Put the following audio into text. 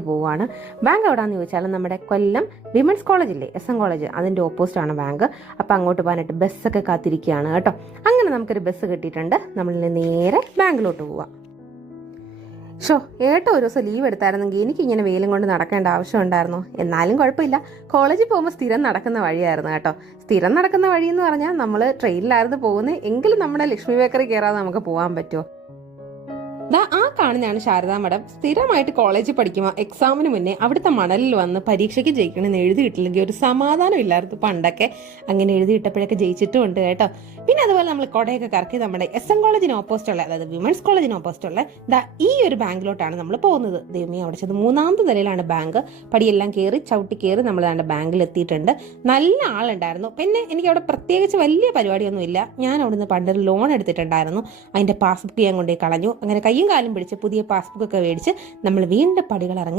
ബാങ്കിലോട്ട് പോവുകയാണ്. ബാങ്ക് എവിടെയാണെന്ന് ചോദിച്ചാൽ നമ്മുടെ കൊല്ലം വിമൻസ് കോളേജില്ലേ എസ് എം കോളേജ്. അതിന്റെ ഓപ്പോസിറ്റാണ് ബാങ്ക്. അപ്പോൾ അങ്ങോട്ട് പോകാനായിട്ട് ബസ്സൊക്കെ കാത്തിരിക്കുകയാണ് കേട്ടോ. അങ്ങനെ നമുക്കൊരു ബസ് കിട്ടിയിട്ടുണ്ട്. നമ്മൾ നേരെ ബാങ്കിലോട്ട് പോവാം. ഷോ ഏട്ടോ ഒരു ദിവസം ലീവ് എടുത്തായിരുന്നെങ്കിൽ എനിക്ക് ഇങ്ങനെ വെയിലും കൊണ്ട് നടക്കേണ്ട ആവശ്യം ഉണ്ടായിരുന്നു? എന്നാലും കുഴപ്പമില്ല. കോളേജിൽ പോകുമ്പോൾ സ്ഥിരം നടക്കുന്ന വഴിയായിരുന്നു കേട്ടോ. സ്ഥിരം നടക്കുന്ന വഴി എന്ന് പറഞ്ഞാൽ നമ്മൾ ട്രെയിനിലായിരുന്നു പോകുന്നത്. എങ്കിലും നമ്മുടെ ലക്ഷ്മി ബേക്കറി കയറാതെ നമുക്ക് പോകാൻ പറ്റുമോ? ദാ ആ കാണുന്നതാണ് ശാരദാ മഠം സ്ഥിരമായിട്ട് കോളേജിൽ പഠിക്കുമ്പോൾ എക്സാമിന് മുന്നേ അവിടുത്തെ മണലിൽ വന്ന് പരീക്ഷയ്ക്ക് ജയിക്കണമെന്ന് എഴുതിയിട്ടില്ലെങ്കിൽ ഒരു സമാധാനം ഇല്ലായിരുന്നു. പണ്ടൊക്കെ അങ്ങനെ എഴുതിയിട്ടപ്പോഴൊക്കെ ജയിച്ചിട്ടും ഉണ്ട് കേട്ടോ. പിന്നെ അതുപോലെ നമ്മൾ കൊടയൊക്കെ കറക്കി നമ്മുടെ എസ് എൻ കോളേജിന് ഓപ്പോസിറ്റ് ഉള്ള അതായത് വിമൻസ് കോളേജിന് ഓപ്പോസിറ്റ് ഉള്ള ദാ ഈ ഒരു ബാങ്കിലോട്ടാണ് നമ്മൾ പോകുന്നത്. ദേവി അവിടെ ചെന്ന് മൂന്നാമത്തെ നിലയിലാണ് ബാങ്ക്. പടിയെല്ലാം കയറി ചവിട്ടി കയറി നമ്മൾ ദാണ്ട് ബാങ്കിൽ എത്തിയിട്ടുണ്ട്. നല്ല ആളുണ്ടായിരുന്നു. പിന്നെ എനിക്ക് അവിടെ പ്രത്യേകിച്ച് വലിയ പരിപാടിയൊന്നുമില്ല. ഞാൻ അവിടുന്ന് പണ്ടൊരു ലോൺ എടുത്തിട്ടുണ്ടായിരുന്നു. അതിന്റെ പാസ്ബുക്ക് ഞാൻ കൊണ്ടുപോയി കളഞ്ഞു. അങ്ങനെ കയ്യും കാലും പിടിച്ച് പുതിയ പാസ്ബുക്കൊക്കെ മേടിച്ച് നമ്മൾ വീണ്ടും പടികൾ ഇറങ്ങി